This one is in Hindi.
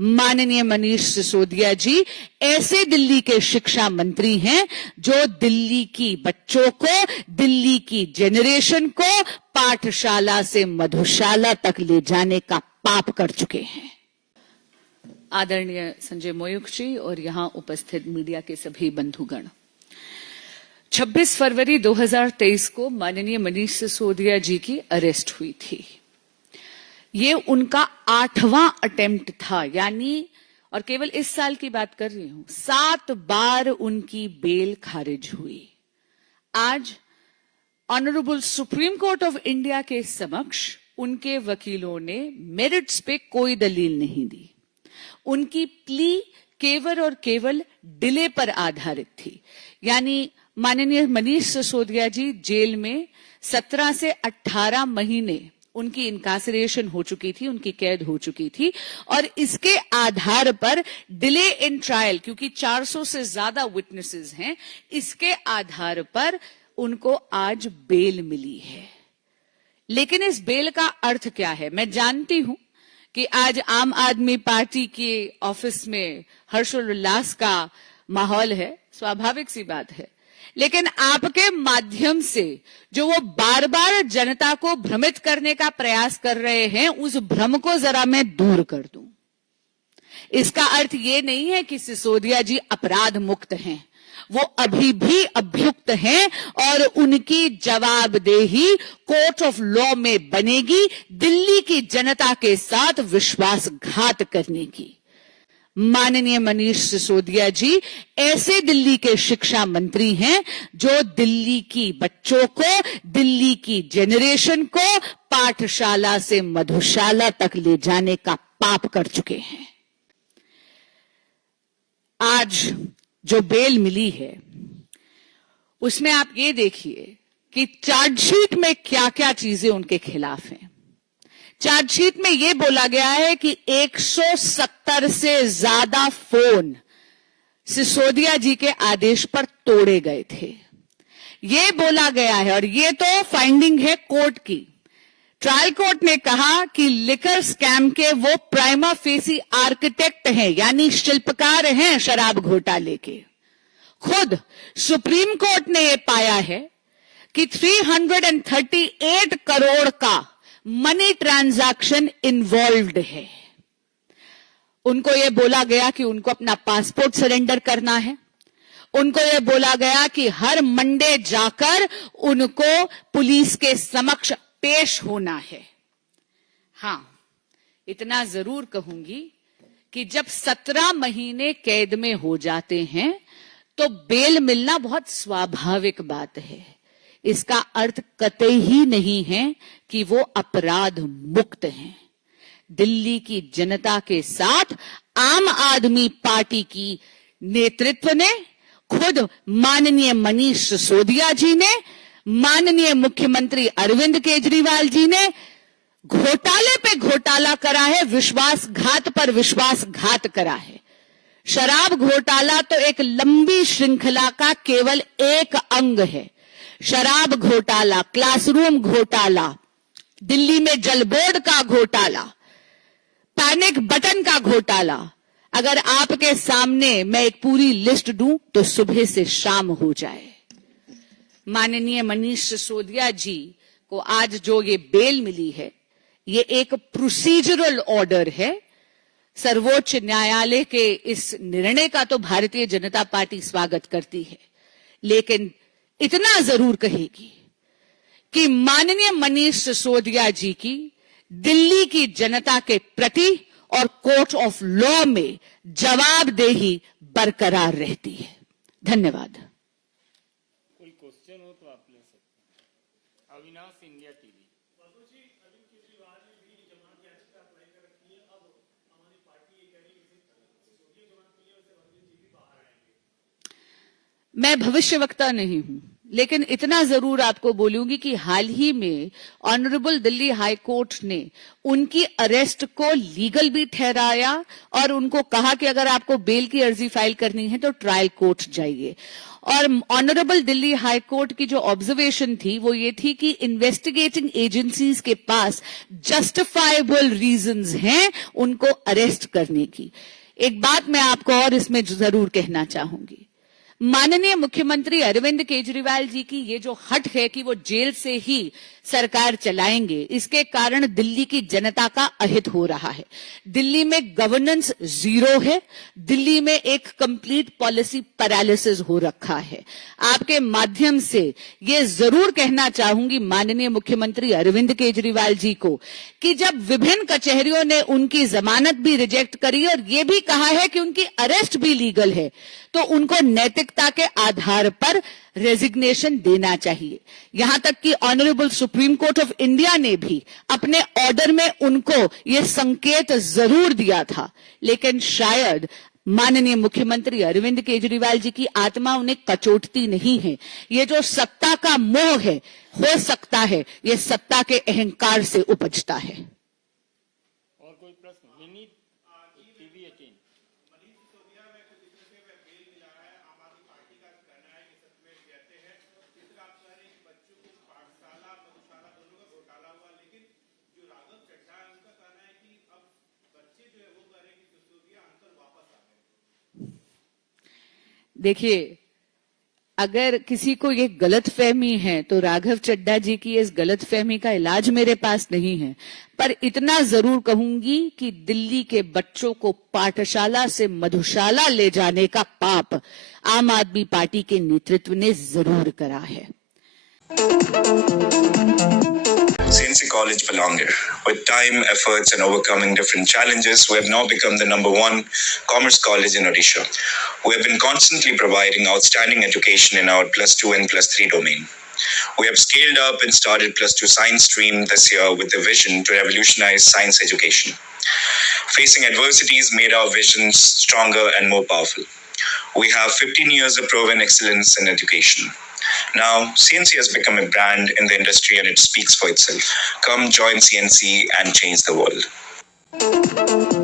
माननीय मनीष सिसोदिया जी ऐसे दिल्ली के शिक्षा मंत्री हैं जो दिल्ली की बच्चों को, दिल्ली की जनरेशन को पाठशाला से मधुशाला तक ले जाने का पाप कर चुके हैं। आदरणीय संजय मोयुक जी और यहां उपस्थित मीडिया के सभी बंधुगण, 26 फरवरी 2023 को माननीय मनीष सिसोदिया जी की अरेस्ट हुई थी। ये उनका 8वां अटेम्प्ट था, यानी, और केवल इस साल की बात कर रही हूं, 7 बार उनकी बेल खारिज हुई। आज honourable supreme court of India के समक्ष उनके वकीलों ने मेरिट्स पे कोई दलील नहीं दी। उनकी प्ली केवल और केवल डिले पर आधारित थी, यानी माननीय मनीष सिसोदिया जी जेल में 17 से 18 महीने उनकी इनकासरेशन हो चुकी थी, उनकी कैद हो चुकी थी, और इसके आधार पर डिले इन ट्रायल, क्योंकि 400 से ज्यादा विटनेसेस हैं, इसके आधार पर उनको आज बेल मिली है। लेकिन इस बेल का अर्थ क्या है? मैं जानती हूं कि आज आम आदमी पार्टी के ऑफिस में हर्षोल्लास का माहौल है, स्वाभाविक सी बात है, लेकिन आपके माध्यम से जो वो बार बार जनता को भ्रमित करने का प्रयास कर रहे हैं, उस भ्रम को जरा मैं दूर कर दूं। इसका अर्थ ये नहीं है कि सिसोदिया जी अपराध मुक्त हैं, वो अभी भी अभियुक्त हैं और उनकी जवाबदेही कोर्ट ऑफ लॉ में बनेगी दिल्ली की जनता के साथ विश्वासघात करने की। माननीय मनीष सिसोदिया जी ऐसे दिल्ली के शिक्षा मंत्री हैं जो दिल्ली की बच्चों को, दिल्ली की जनरेशन को पाठशाला से मधुशाला तक ले जाने का पाप कर चुके हैं। आज जो बेल मिली है उसमें आप ये देखिए कि चार्जशीट में क्या क्या चीजें उनके खिलाफ हैं। चार्जशीट में यह बोला गया है कि 170 से ज्यादा फोन सिसोदिया जी के आदेश पर तोड़े गए थे, यह बोला गया है, और यह तो फाइंडिंग है कोर्ट की। ट्रायल कोर्ट ने कहा कि लिकर स्कैम के वो प्राइमा फेसी आर्किटेक्ट हैं, यानी शिल्पकार हैं शराब घोटाले के। खुद सुप्रीम कोर्ट ने यह पाया है कि 338 करोड़ का मनी ट्रांजैक्शन इन्वॉल्व्ड है। उनको यह बोला गया कि उनको अपना पासपोर्ट सरेंडर करना है। उनको यह बोला गया कि हर मंडे जाकर उनको पुलिस के समक्ष पेश होना है। हां, इतना जरूर कहूंगी कि जब 17 महीने कैद में हो जाते हैं तो बेल मिलना बहुत स्वाभाविक बात है। इसका अर्थ कतई ही नहीं है कि वो अपराध मुक्त हैं। दिल्ली की जनता के साथ आम आदमी पार्टी की नेतृत्व ने, खुद माननीय मनीष सिसोदिया जी ने, माननीय मुख्यमंत्री अरविंद केजरीवाल जी ने घोटाले पे घोटाला करा है, विश्वासघात पर विश्वासघात करा है। शराब घोटाला तो एक लंबी श्रृंखला का केवल एक अंग है। शराब घोटाला, क्लासरूम घोटाला, दिल्ली में जल बोर्ड का घोटाला, पैनिक बटन का घोटाला, अगर आपके सामने मैं एक पूरी लिस्ट दूं तो सुबह से शाम हो जाए। माननीय मनीष सिसोदिया जी को आज जो ये बेल मिली है, ये एक प्रोसीजरल ऑर्डर है। सर्वोच्च न्यायालय के इस निर्णय का तो भारतीय जनता पार्टी स्वागत करती है, लेकिन इतना जरूर कहेगी कि माननीय मनीष सिसोदिया जी की दिल्ली की जनता के प्रति और कोर्ट ऑफ लॉ में जवाबदेही बरकरार रहती है। धन्यवाद। कोई क्वेश्चन हो तो आप ले सकते हैं। Avinash, India TV. मैं भविष्यवक्ता नहीं हूं, लेकिन इतना जरूर आपको बोलूंगी कि हाल ही में ऑनरेबल दिल्ली हाई कोर्ट ने उनकी अरेस्ट को लीगल भी ठहराया और उनको कहा कि अगर आपको बेल की अर्जी फाइल करनी है तो ट्रायल कोर्ट जाइए। और ऑनरेबल दिल्ली हाई कोर्ट की जो ऑब्जर्वेशन थी वो ये थी कि इन्वेस्टिगेटिंग एजेंसीज के पास जस्टिफाइबल रीजंस हैं उनको अरेस्ट करने की। एक बात मैं आपको और इसमें जरूर कहना चाहूंगी, माननीय मुख्यमंत्री अरविंद केजरीवाल जी की ये जो हट है कि वो जेल से ही सरकार चलाएंगे, इसके कारण दिल्ली की जनता का अहित हो रहा है। दिल्ली में गवर्नेंस जीरो है, दिल्ली में एक कंप्लीट पॉलिसी पैरालिसिस हो रखा है। आपके माध्यम से ये जरूर कहना चाहूंगी माननीय मुख्यमंत्री अरविंद केजरीवाल जी को कि जब विभिन्न कचहरियों ने उनकी जमानत भी रिजेक्ट करी और ये भी कहा है कि उनकी अरेस्ट भी लीगल है, तो उनको नैतिकता के आधार पर रेजिग्नेशन देना चाहिए। यहां तक कि honourable supreme court of India ने भी अपने ऑर्डर में उनको यह संकेत जरूर दिया था, लेकिन शायद माननीय मुख्यमंत्री अरविंद केजरीवाल जी की आत्मा उन्हें कचोटती नहीं है। ये जो सत्ता का मोह है, हो सकता है ये सत्ता के अहंकार से उपजता है। और कोई प्रश्न? विनीत, टीवी 18। देखिए, अगर किसी को ये गलतफहमी है तो राघव चड्ढा जी की इस गलतफहमी का इलाज मेरे पास नहीं है, पर इतना जरूर कहूंगी कि दिल्ली के बच्चों को पाठशाला से मधुशाला ले जाने का पाप आम आदमी पार्टी के नेतृत्व ने जरूर करा है। CNC College Palanger. With time, efforts, and overcoming different challenges, we have now become the #1 commerce college in Odisha. We have been constantly providing outstanding education in our +2 and +3 domain. We have scaled up and started +2 science stream this year with a vision to revolutionize science education. Facing adversities made our visions stronger and more powerful. We have 15 years of proven excellence in education. Now, CNC has become a brand in the industry and it speaks for itself. Come join CNC and change the world.